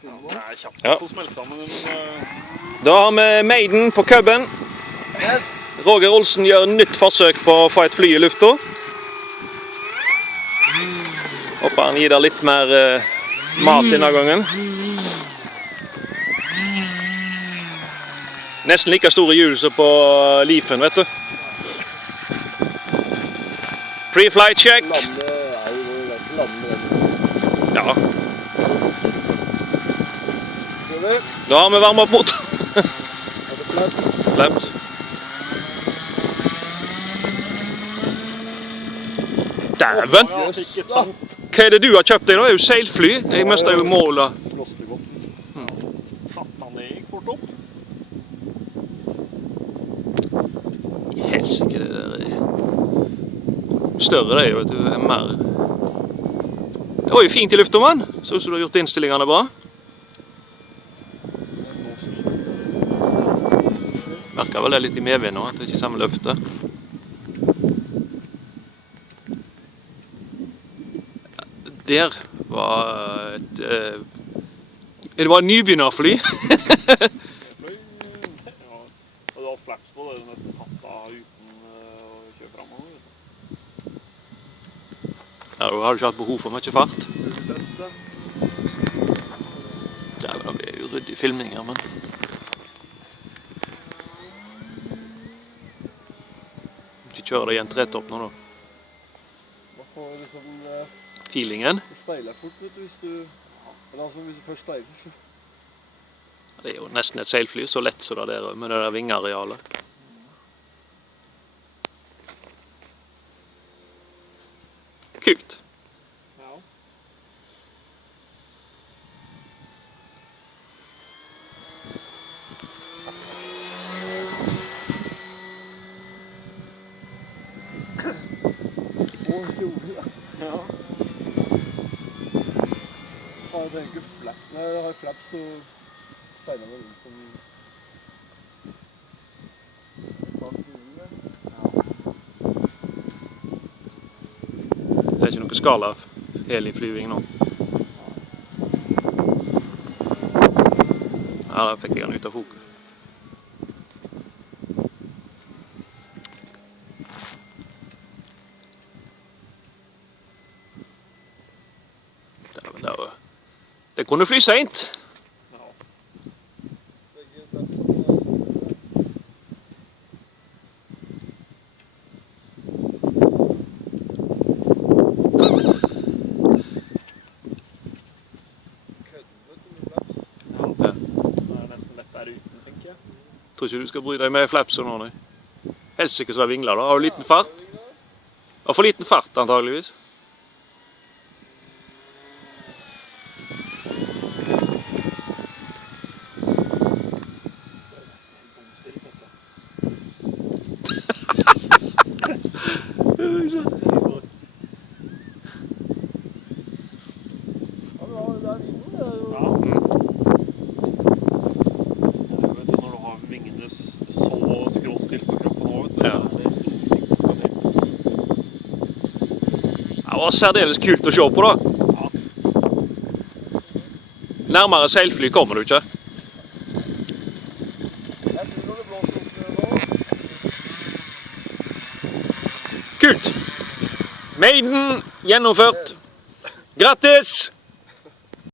Det er kjapt Ja. å smelte sammen. Da har vi Maiden på kubben. Yes. Roger Olsen gjør nytt forsøk på å få et fly i lufta. Håper han gir deg litt mer mat denne gangen. Nesten like store hjul som på Leafen, vet du. Pre-flight check. Lande er jo lande. Ja, Prøver. da har vi varmet opp motor. Er det flaps? Flaps. Dæven! Ja, ikke sant. Hva er det du har kjøpt deg da? Det er jo seilfly. Jeg mistet jo målet. Blåste godt. Satt man det gikk fort opp. Helsike, det der er større det, vet du. Det er mer. Det var jo fint i lufta, mann. Så ut som du har gjort innstillingene bra. Merker vel det litt i medvind nå, at det ikke er samme løfte. Der var et... det var et nybegynnerfly. Ja. Og du har flaps på det, du nesten tatt av uten å kjøre fremover. Ja, da har du ikke hatt behov for mye fart. Ja, det blir jo ryddig filminger, men... Ikke kjøre deg i en tretopp nå, da. Hva får du sånn... Feelingen. Det steiler fort, vet du, hvis du... Eller altså, hvis du først steiler, så... Det er jo nesten et seilfly, så lett som det der, med det der vingearealet. Kult. Ja. Å, jo, ja. Ja. Faen, jeg trenger ikke flaps. Nei, jeg har flaps, så steiler meg rundt som... Bak hjulene. Det er ikke noe skala av heliflyving nå. Ja, da fikk jeg den ut av fokus. Det kunne fly sent. Ja. Begge flapsene. Kødden, vet du, med flaps. Ja. Ja. Det er nesten lett der uten, tenker jeg. Tror ikke du skal bry deg med flapsen nå, nei. Helst ikke så det vingler da. Har du liten fart? Har for liten fart, antageligvis. Ja, men det er vinden, det er jo... Ja. Jeg vet du, når du har vingene så skråstilt på kroppen også, vet du, Ja. det er ingenting som skal til. Det var særdeles kult å se på da. Ja. Nærmere seilfly kommer du ikke. Jeg tror når det blåser opp nå... Kult! Maiden gjennomført. Grattis!